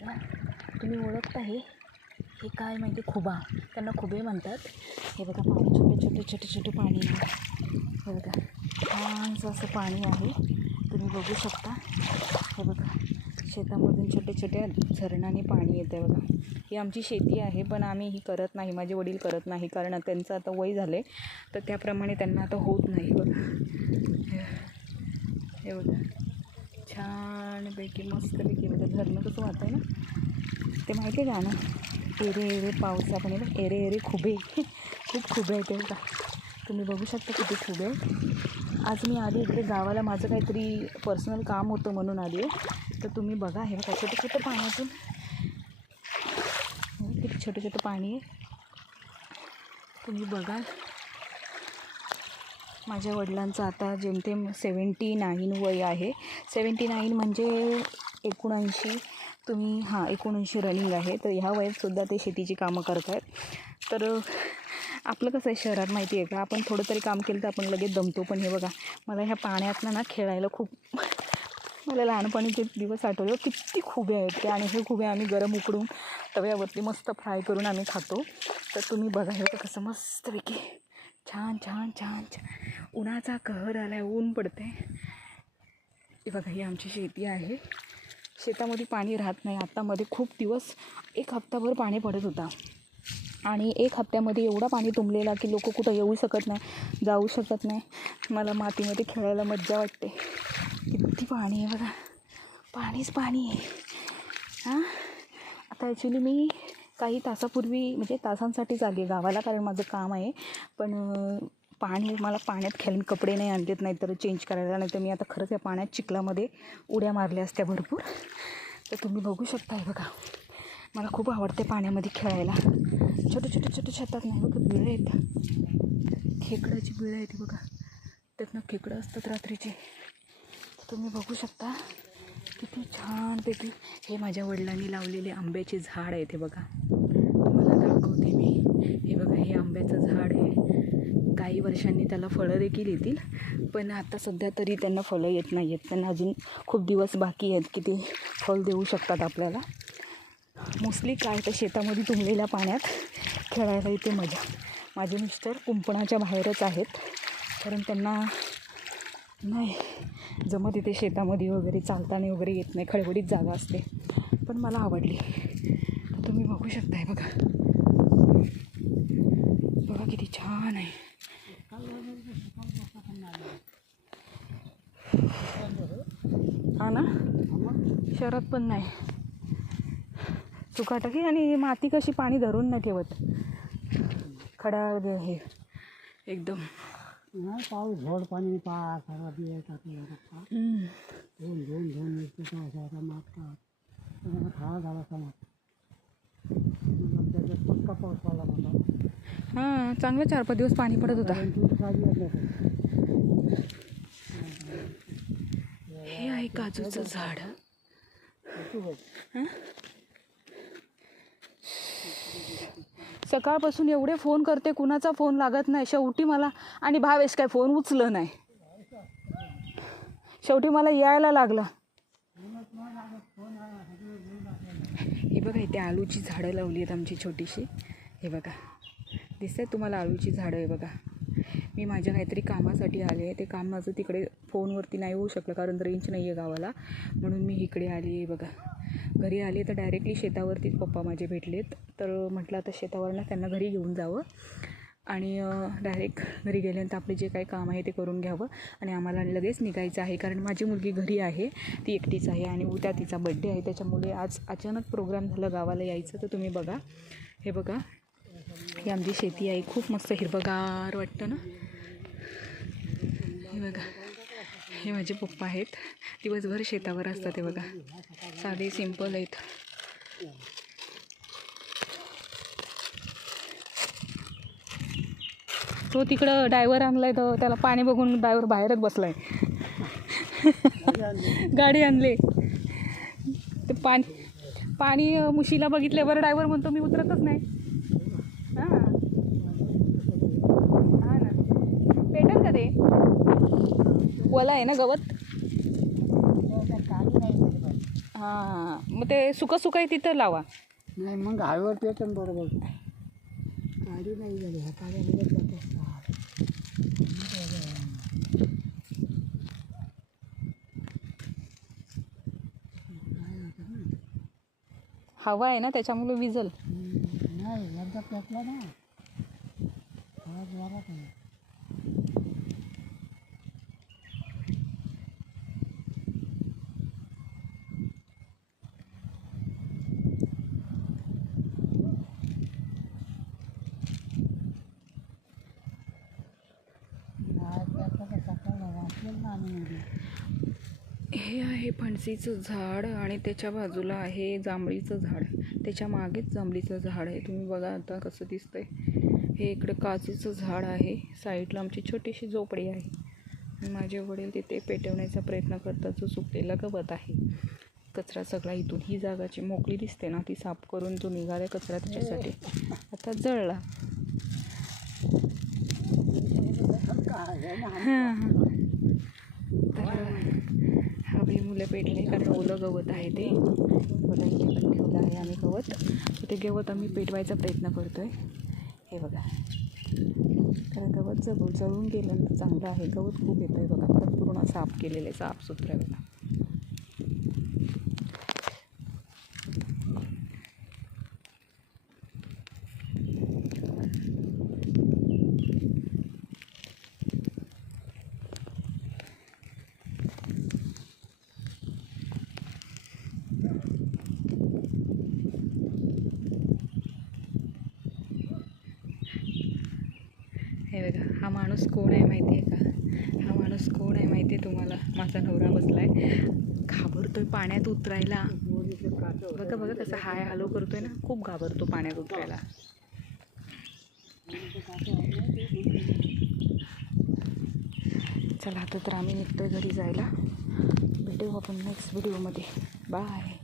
तुम्ही ओळखता हे काय माहिती, खुबा, त्यांना खुबे म्हणतात. हे बघा पाणी, छोटे छोटे छोटे छोटे पाणी आहे. हे बघा छानसं असं पाणी आहे, तुम्ही बघू शकता. हे बघा शेतामधून छोटे छोट्या झरणाने पाणी येतं आहे बघा. ही आमची शेती आहे, पण आम्ही ही करत नाही, माझे वडील करत नाही, कारण त्यांचं आता वय झालं आहे, तर त्याप्रमाणे त्यांना आता होत नाही. बघा हे बघा छानपैकी मस्तपैकी बघा झरणं कसं वाहतं ना, ते माहिती आहे का ना, एरे एरे पावसा पण आहे, एरे एरे खुबे, खूप खुबे आहेत. बघा तुम्ही बघू शकता किती खुबे आहेत. आज मी आली इकडे गावाला, माझं काहीतरी पर्सनल काम होतं म्हणून आली आहे. तर तुम्ही बघा हे बघा छोटं छोटं पाण्यातून किती छोटं छोटं पाणी आहे, तुम्ही बघाल. माझ्या वडिलांचं आता जेमतेम 79 वय आहे. 79 म्हणजे 79, तुम्ही 79 रनिंग आहे. तर ह्या वयातसुद्धा ते शेतीची कामं करत आहेत. तर आपलं कसं आहे शहरात माहिती आहे का, आपण थोडं तरी काम केलं तर आपण लगेच दमतो. पण हे बघा मला ह्या पाण्यातनं ना खेळायला खूप, मला लहानपणीचे दिवस आठवले, किती खुबे आहेत ते. आणि हे खुबे आम्ही गरम उकडून तव्यावरती मस्त फ्राय करून आम्ही खातो. तर तुम्ही बघा हे कसं मस्तपैकी छान छान छान छान, उन्हाचा कहर आला आहे, ऊन पडते. हे बघा ही आमची शेती आहे. शेतामध्ये पाणी राहत नाही. आत्तामध्ये खूप दिवस, 1 हफ्ताभर पाणी पडत होता, आणि 1 हफ्त्यामध्ये एवढा पाणी तुंबलेला की लोक कुठं येऊ शकत नाही, जाऊ शकत नाही. मला मातीमध्ये खेळायला मज्जा वाटते. किती पाणी आहे बघा, पाणीच पाणी आहे. आता ॲक्च्युली मी काही तासापूर्वी, म्हणजे तासांसाठीच आली आहे गावाला, कारण माझं काम आहे. पण पाणी, मला पाण्यात खेळून कपडे नाही आणलेत, नाही तर चेंज करायला, नाही तर मी आता खरंच या पाण्यात चिखलामध्ये उड्या मारल्या असत्या भरपूर. तर तुम्ही बघू शकता हे बघा, मला खूप आवडते पाण्यामध्ये खेळायला. छोटे छोटे छोटे शेतात नाही बघा बिळं आहेत, खेकड्याची बिळं आहेत बघा, त्यातनं खेकडं असतात रात्रीचे. तुम्ही बघू शकता किती छानपैकी. हे माझ्या वडिलांनी लावलेले आंब्याचे झाड आहे, ते बघा तुम्हाला दाखवते मी. हे बघा हे आंब्याचं झाड आहे, काही वर्षांनी त्याला फळं देखील येतील, पण आता सध्या तरी त्यांना फळं येत नाही आहेत. त्यांना अजून खूप दिवस बाकी आहेत की ते फळ देऊ शकतात आपल्याला. मोस्टली काय तर शेतामध्ये तुंबलेल्या पाण्यात खेळायला येते मजा. माझे मिस्टर कुंपणाच्या बाहेरच आहेत, कारण त्यांना नाही जमत इथे शेतामध्ये वगैरे चालताना वगैरे येत नाही, खडबडीत जागा असते. पण मला आवडली. तर तुम्ही बघू शकताय बघा, बघा किती छान आहे. हा ना, शहरात पण नाही, चुकाटकी आणि माती कशी पाणी धरून नाही ठेवत, खडा हे एकदम. पाऊस झोड पाणी सर्व खा झाला पक्का पाऊस पडला होता. हां चांगलं 4-5 दिवस पाणी पडत होता. हे आहे काजूचं झाड. सकाळपासून एवढे फोन करते, कुणाचा फोन लागत नाही. शेवटी मला, आणि भावेश काय फोन उचलं नाही, शेवटी मला यायला लागला. हे बघा इथे आलूची झाडं लावली आहेत आमची छोटीशी. हे बघा दिसत आहे तुम्हाला आलूची झाडं आहे बघा. मी माझ्या काहीतरी कामासाठी आले आहे, ते काम माझं तिकडे फोनवरती नाही होऊ शकलं, कारण रेंज नाही आहे गावाला, म्हणून मी इकडे आली आहे बघा. घरी आली तर डायरेक्टली शेतावरतीच पप्पा माझे भेटलेत. तर म्हटलं आता शेतावरनं त्यांना घरी घेऊन जावं, आणि डायरेक्ट घरी गेल्यानंतर आपले जे काही काम आहे ते करून घ्यावं, आणि आम्हाला लगेच निघायचं आहे, कारण माझी मुलगी घरी आहे, ती एकटीच आहे, आणि उद्या तिचा बड्डे आहे. त्याच्यामुळे आज अचानक प्रोग्राम झाला गावाला यायचं. तर तुम्ही बघा हे बघा, ही आमची शेती आहे, खूप मस्त हिरवंगार वाटतं ना. हे बघा हे माझे पप्पा आहेत, दिवसभर शेतावर असतात. ते बघा साधे सिंपल आहेत. तो तिकडं ड्रायव्हर आणलाय, तर त्याला पाणी बघून ड्रायव्हर बाहेरच बसलाय. गाडी आणली, ते पाणी मुशीला बघितल्यावर ड्रायव्हर म्हणतो मी उतरतच नाही. हां हां ना, पेटल का ते, ओला आहे ना गवत. हां मग ते सुकं आहे तिथं लावा. नाही मग हायवर पेटन बरोबर. गाडी नाही झाली ह्या गाड्या लगेच जातात. हवा आहे ना त्याच्यामुळे विजल. नाही एकदा पेटला ना थोडा जोरात आहे. हे आहे फणसीचं झाड आणि त्याच्या बाजूला आहे जांभळीचं झाड. त्याच्या मागेच जांभळीचं झाड आहे. तुम्ही बघा आता कसं दिसतंय. हे इकडे काजूचं झाड आहे. साईडला आमची छोटीशी झोपडी आहे. माझे वडील तिथे पेटवण्याचा प्रयत्न करतात. जो सुकलेला गवत आहे. कचरा सगळा इथून ही जागाची मोकळी दिसते ना ती साफ करून जो निघाला कचरा त्याच्यासाठी आता जळला. तर हवी मुलं पेटले कारण ओलं गवत आहे ते. बघा इथे पण ठेवलं आहे आम्ही गवत. ते गवत आम्ही पेटवायचा प्रयत्न करतो आहे. हे बघा कारण गवत जळून गेलं तर चांगलं आहे. गवत खूप येतं आहे बघा. परत पूर्ण साफ केलेलं आहे. साफसुथरं आहे बघा. हे बघा हा माणूस कोण आहे माहिती आहे का? हा माणूस कोण आहे माहिती आहे तुम्हाला? माझा नवरा बसलाय घाबरतोय पाण्यात उतरायला. बघा बघा कसं हाय हॅलो करतोय ना. खूप घाबरतो पाण्यात उतरायला. चला आता तर आम्ही निघतोय घरी जायला. भेटू आपण नेक्स्ट व्हिडिओमध्ये. बाय.